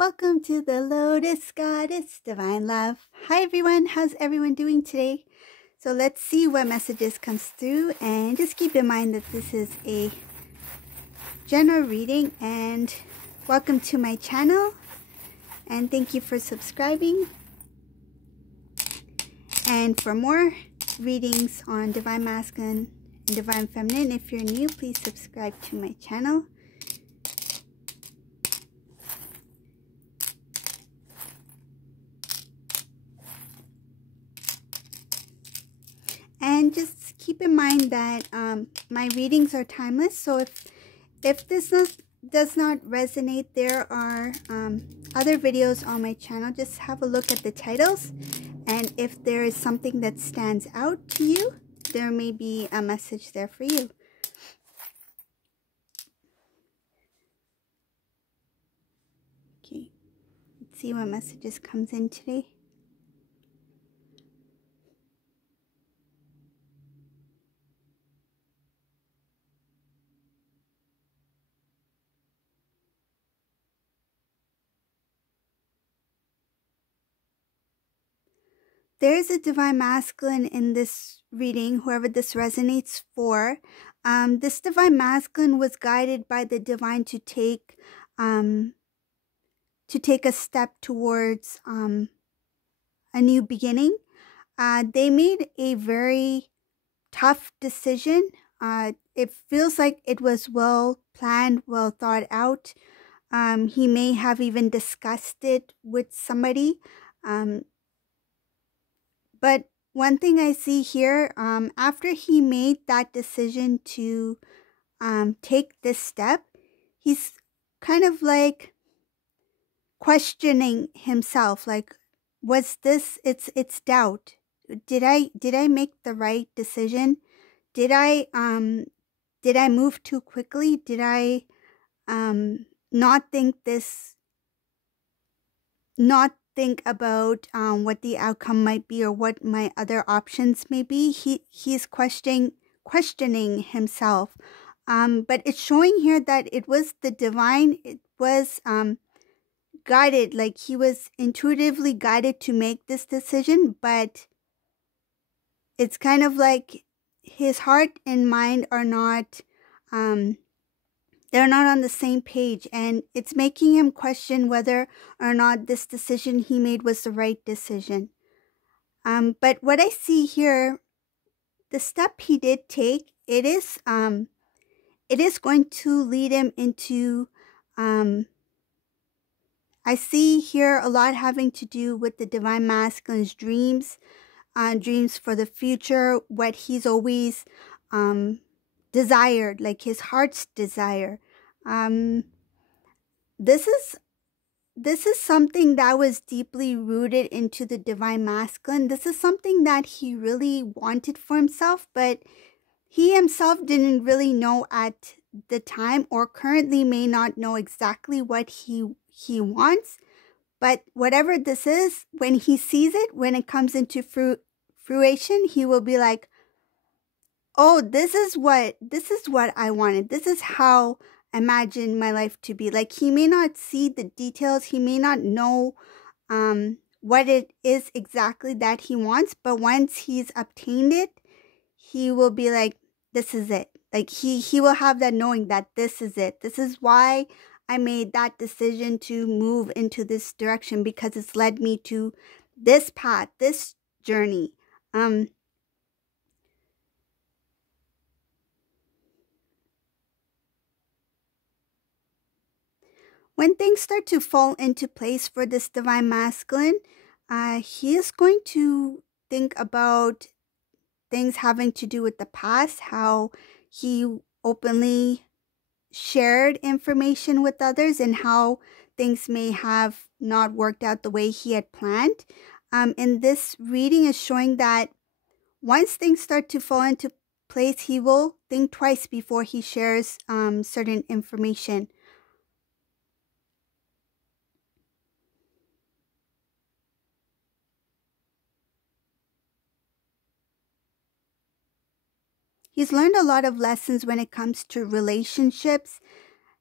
Welcome to the Lotus Goddess Divine Love. Hi everyone, how's everyone doing today? So let's see what messages comes through, and just keep in mind that this is a general reading, and welcome to my channel, and thank you for subscribing. And for more readings on Divine Masculine and Divine Feminine, if you're new, please subscribe to my channel. And just keep in mind that my readings are timeless. So if this does not resonate, there are other videos on my channel. Just have a look at the titles. And if there is something that stands out to you, there may be a message there for you. Okay, let's see what messages comes in today. There is a Divine Masculine in this reading, whoever this resonates for. This Divine Masculine was guided by the Divine to take a step towards a new beginning. They made a very tough decision. It feels like it was well planned, well thought out. He may have even discussed it with somebody. But one thing I see here, after he made that decision to take this step, he's kind of like questioning himself. Like, was this, it's doubt. Did I make the right decision? Did I move too quickly? Did I not think about what the outcome might be, or what my other options may be? He's questioning himself. But it's showing here that it was the Divine. It was guided, like he was intuitively guided to make this decision, but it's kind of like his heart and mind are not they're not on the same page, and it's making him question whether or not this decision he made was the right decision. But what I see here, the step he did take, it is going to lead him into, I see here a lot having to do with the Divine Masculine's dreams, dreams for the future, what he's always desired, like his heart's desire. This is something that was deeply rooted into the Divine Masculine. This is something that he really wanted for himself, but he himself didn't really know at the time, or currently may not know exactly what he wants. But whatever this is, when he sees it, when it comes into fruition, he will be like, oh, this is what I wanted. This is how I imagined my life to be. Like, he may not see the details. He may not know what it is exactly that he wants. But once he's obtained it, he will be like, this is it. Like, he will have that knowing that this is it. This is why I made that decision to move into this direction, because it's led me to this path, this journey. When things start to fall into place for this Divine Masculine, he is going to think about things having to do with the past, how he openly shared information with others, and how things may have not worked out the way he had planned. And this reading is showing that once things start to fall into place, he will think twice before he shares certain information. He's learned a lot of lessons when it comes to relationships.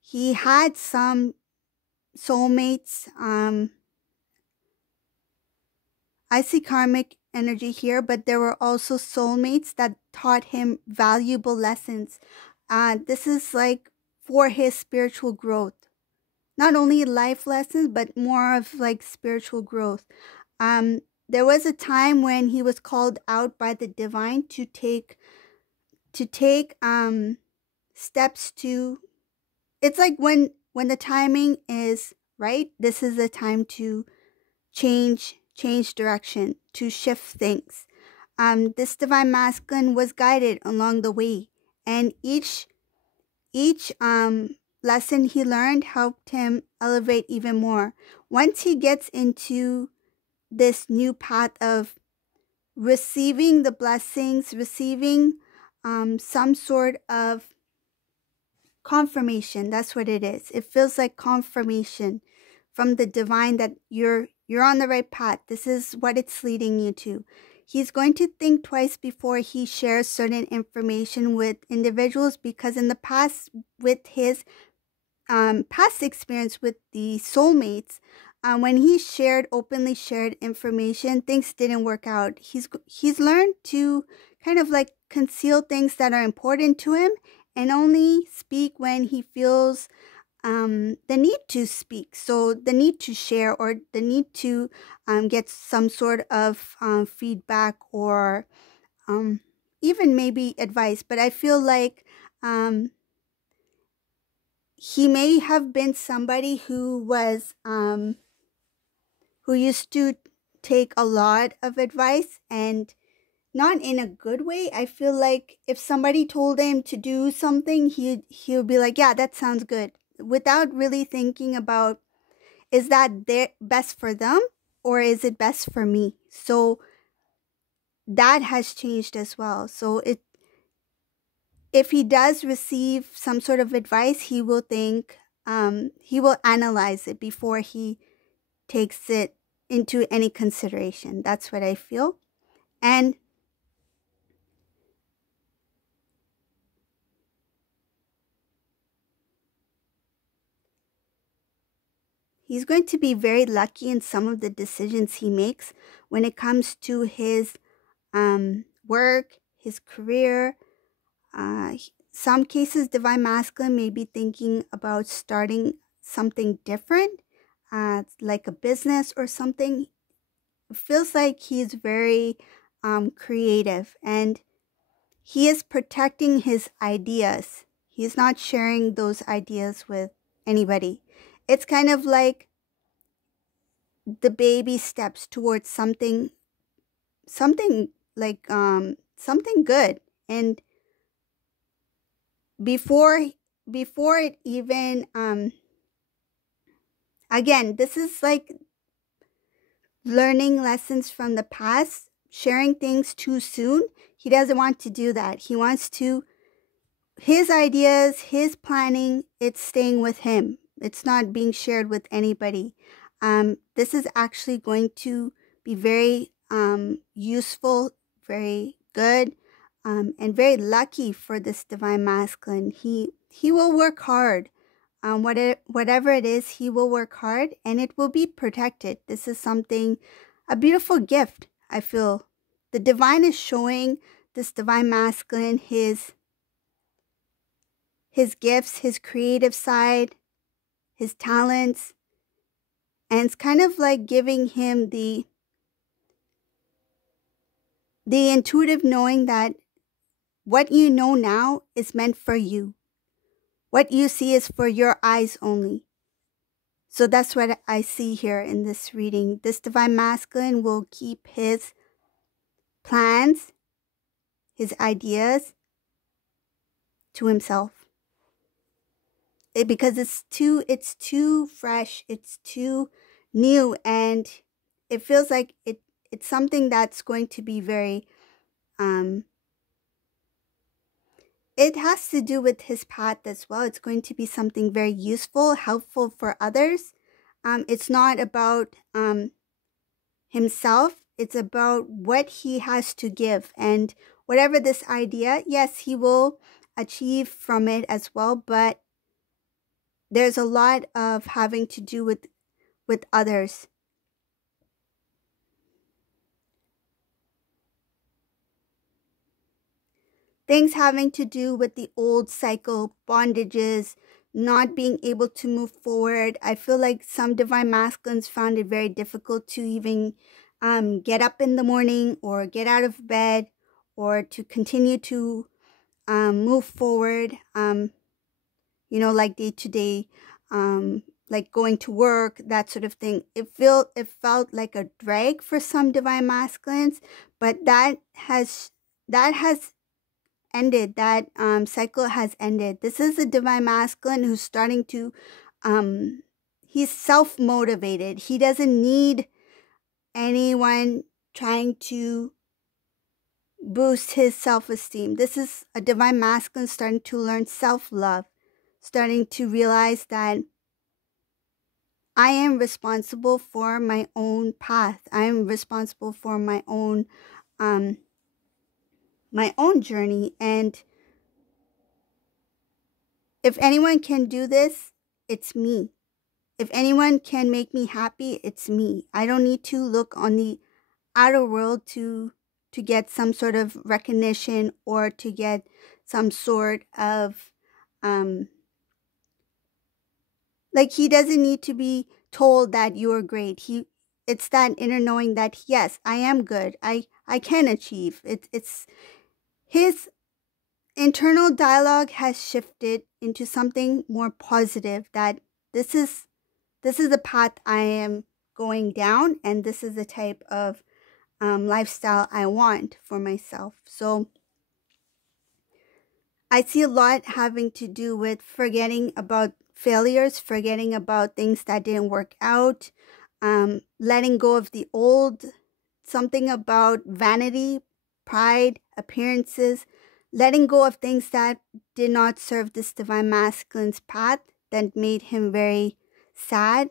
He had some soulmates. I see karmic energy here, but there were also soulmates that taught him valuable lessons. This is like for his spiritual growth. Not only life lessons, but more of like spiritual growth. There was a time when he was called out by the divine to take steps to, it's like when the timing is right, this is the time to change direction, to shift things. This divine masculine was guided along the way, and each lesson he learned helped him elevate even more. Once he gets into this new path of receiving the blessings, receiving some sort of confirmation, that's what it is. It feels like confirmation from the divine that you're on the right path. This is what it's leading you to. He's going to think twice before he shares certain information with individuals, because in the past, with his past experience with the soulmates, when he openly shared information, things didn't work out. He's learned to kind of like conceal things that are important to him and only speak when he feels the need to speak. So the need to share, or the need to get some sort of feedback, or even maybe advice. But I feel like he may have been somebody who was who used to take a lot of advice, and not in a good way. I feel like if somebody told him to do something, he'll be like, yeah, that sounds good, without really thinking about, is that best for them, or is it best for me? So that has changed as well. So if he does receive some sort of advice, he will think, he will analyze it before he takes it into any consideration. That's what I feel. And he's going to be very lucky in some of the decisions he makes when it comes to his work, his career. Some cases, divine masculine may be thinking about starting something different, like a business or something. It feels like he's very creative, and he is protecting his ideas. He's not sharing those ideas with anybody. It's kind of like the baby steps towards something like something good. And before it even again, this is like learning lessons from the past, sharing things too soon. He doesn't want to do that. He wants to, his ideas, his planning, it's staying with him. It's not being shared with anybody. This is actually going to be very useful, very good, and very lucky for this divine masculine. He will work hard. Whatever it is, he will work hard, and it will be protected. This is something, a beautiful gift, I feel. The divine is showing this divine masculine his gifts, his creative side, his talents, and it's kind of like giving him the intuitive knowing that what you know now is meant for you. What you see is for your eyes only. So that's what I see here in this reading. This divine masculine will keep his plans, his ideas to himself. Because it's too fresh, it's too new, and it feels like it's something that's going to be very it has to do with his path as well. It's going to be something very useful, helpful for others. It's not about himself. It's about what he has to give. And whatever this idea, yes, he will achieve from it as well. But there's a lot of having to do with others. Things having to do with the old cycle, bondages, not being able to move forward. I feel like some divine masculines found it very difficult to even get up in the morning or get out of bed or to continue to move forward, like day to day, like going to work, that sort of thing. It felt like a drag for some divine masculines, but that has ended. That cycle has ended. This is a divine masculine who's starting to he's self-motivated. He doesn't need anyone trying to boost his self-esteem. This is a divine masculine starting to learn self-love, starting to realize that I am responsible for my own path. I am responsible for my own journey, and if anyone can do this, it's me. If anyone can make me happy, it's me. I don't need to look on the outer world to get some sort of recognition or to get some sort of like, he doesn't need to be told that you're great. It's that inner knowing that yes, I am good. I can achieve. It's his internal dialogue has shifted into something more positive, that this is the path I am going down, and this is the type of lifestyle I want for myself. So I see a lot having to do with forgetting about failures, forgetting about things that didn't work out, letting go of the old, something about vanity, pride, appearances, letting go of things that did not serve this divine masculine's path, that made him very sad.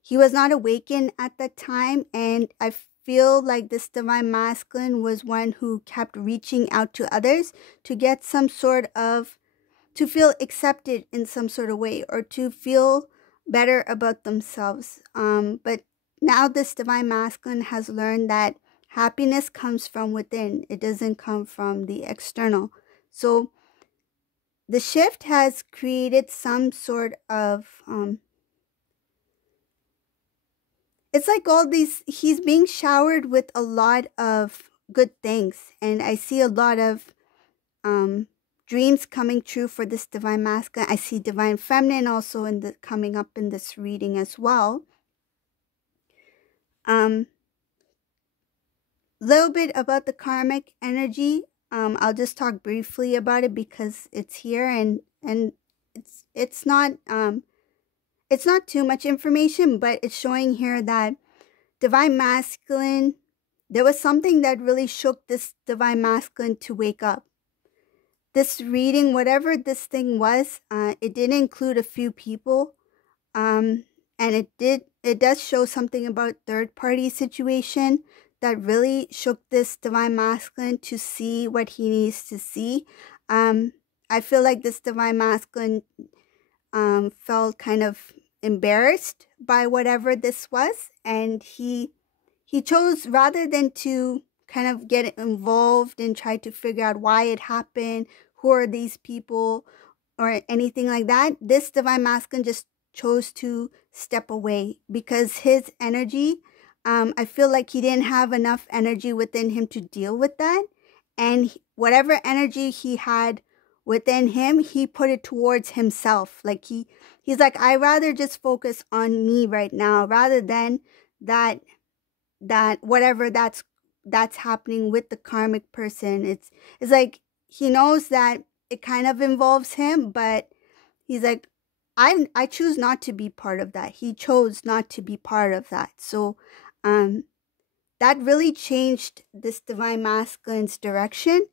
He was not awakened at that time, and I feel like this divine masculine was one who kept reaching out to others to get some sort of, to feel accepted in some sort of way, or to feel better about themselves. But now this divine masculine has learned that happiness comes from within. It doesn't come from the external. So the shift has created some sort of it's like all these, he's being showered with a lot of good things. And I see a lot of dreams coming true for this divine masculine. I see divine feminine also coming up in this reading as well. Little bit about the karmic energy. I'll just talk briefly about it because it's here, and it's not too much information, but it's showing here that divine masculine, there was something that really shook this divine masculine to wake up. This reading, whatever this thing was, it did include a few people, and it does show something about third-party situation that really shook this divine masculine to see what he needs to see. I feel like this divine masculine felt kind of embarrassed by whatever this was, and he chose, rather than to kind of get involved and try to figure out why it happened, who are these people, or anything like that, this divine masculine just chose to step away because his energy, I feel like he didn't have enough energy within him to deal with that, and whatever energy he had within him, he put it towards himself. Like he's like, I rather just focus on me right now, rather than that whatever that's happening with the karmic person. It's like he knows that it kind of involves him, but he's like, I choose not to be part of that. He chose not to be part of that. So that really changed this divine masculine's direction.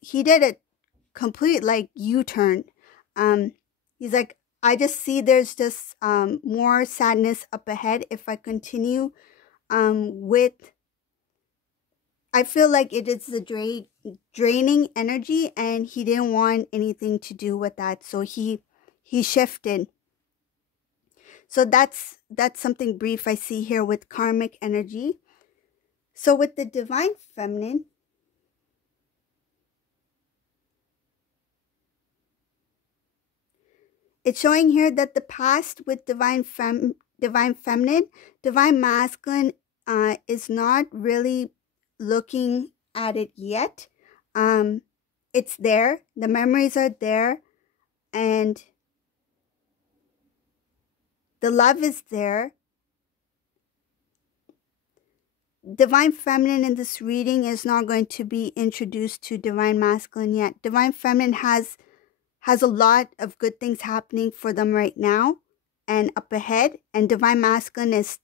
He did a complete like U-turn. He's like, I just see there's just more sadness up ahead if I continue with, I feel like it is the draining energy, and he didn't want anything to do with that. So he he shifted. So that's something brief I see here with karmic energy. So with the divine feminine, it's showing here that the past with divine feminine, divine masculine is not really looking at it yet. It's there. The memories are there. And the love is there. Divine feminine in this reading is not going to be introduced to divine masculine yet. Divine feminine has a lot of good things happening for them right now and up ahead. And divine masculine is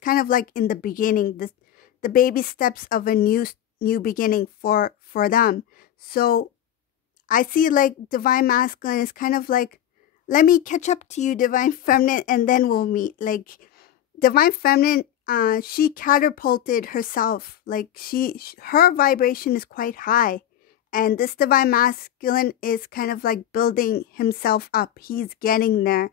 kind of like in the beginning, the baby steps of a new beginning for them. So I see like divine masculine is kind of like, let me catch up to you, divine feminine, and then we'll meet. Like divine feminine, she catapulted herself. Like her vibration is quite high. And this divine masculine is kind of like building himself up. He's getting there.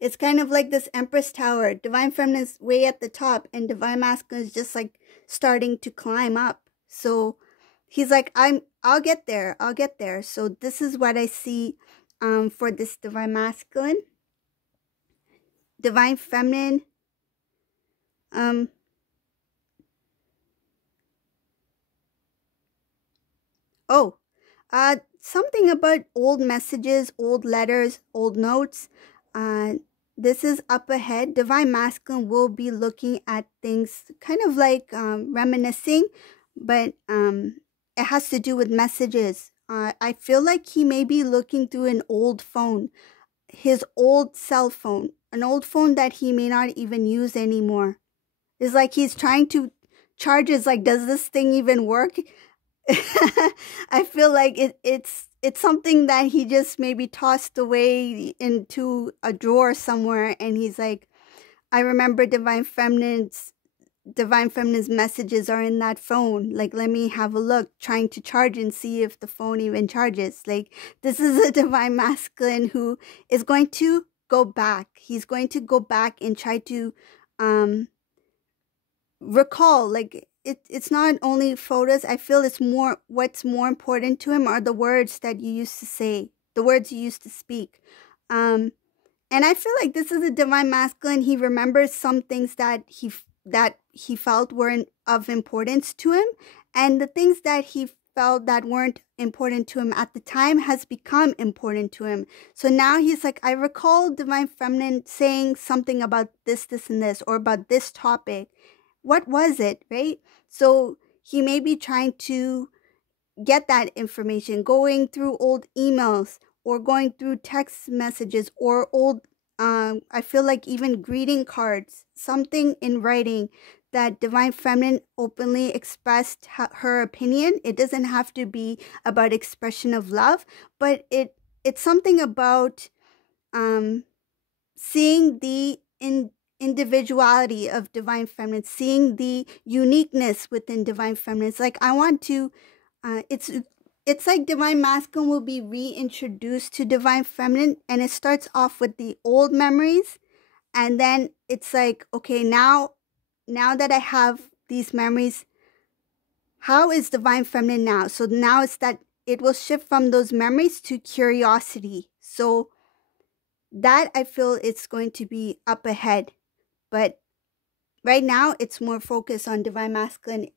It's kind of like this Empress Tower. Divine feminine is way at the top, and divine masculine is just like starting to climb up. So he's like, I'll get there. I'll get there. So this is what I see for this divine masculine. Divine feminine. Something about old messages, old letters, old notes. This is up ahead. Divine masculine will be looking at things kind of like reminiscing, but it has to do with messages. I feel like he may be looking through an old phone, his old cell phone, an old phone that he may not even use anymore. It's like he's trying to charge. It's like, does this thing even work? I feel like it's something that he just maybe tossed away into a drawer somewhere, and he's like, I remember divine feminine's messages are in that phone. Like, let me have a look, trying to charge and see if the phone even charges. Like, this is a divine masculine who is going to go back. He's going to go back and try to recall. Like, it's not only photos. I feel it's more, what's more important to him are the words that you used to say, the words you used to speak. And I feel like this is a divine masculine. He remembers some things that he felt weren't of importance to him, and the things that he felt that weren't important to him at the time has become important to him. So now he's like, I recall divine feminine saying something about this, and this, or about this topic. What was it, right? So he may be trying to get that information, going through old emails or going through text messages or old, I feel like even greeting cards, something in writing that divine feminine openly expressed her opinion. It doesn't have to be about expression of love, but it's something about seeing the individuality of divine feminine, seeing the uniqueness within divine feminine. It's like, I want to, it's like divine masculine will be reintroduced to divine feminine, and it starts off with the old memories, and then it's like, okay, now that I have these memories, how is divine feminine now? So now it's that it will shift from those memories to curiosity. So that I feel it's going to be up ahead. But right now, it's more focused on divine masculine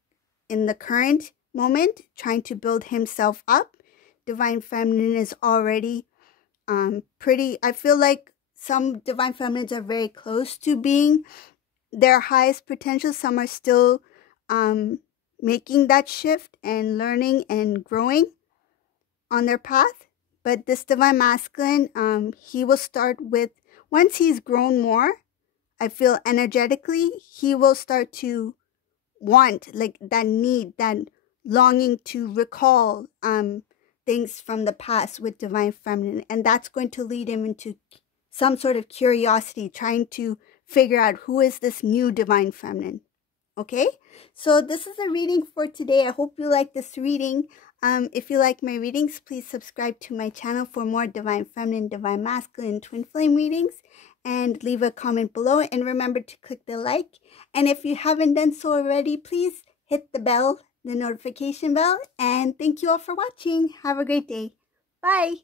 in the current moment, trying to build himself up. Divine feminine is already pretty, I feel like some divine feminines are very close to being their highest potential. Some are still making that shift and learning and growing on their path. But this divine masculine, he will start with, once he's grown more, I feel energetically, he will start to want, like, that need, that longing to recall things from the past with divine feminine. And that's going to lead him into some sort of curiosity, trying to figure out who is this new divine feminine. Okay, so this is a reading for today. I hope you like this reading. If you like my readings, please subscribe to my channel for more Divine Feminine, Divine Masculine, Twin Flame readings, and leave a comment below, and remember to click the like. And if you haven't done so already, please hit the bell, the notification bell, and thank you all for watching. Have a great day. Bye.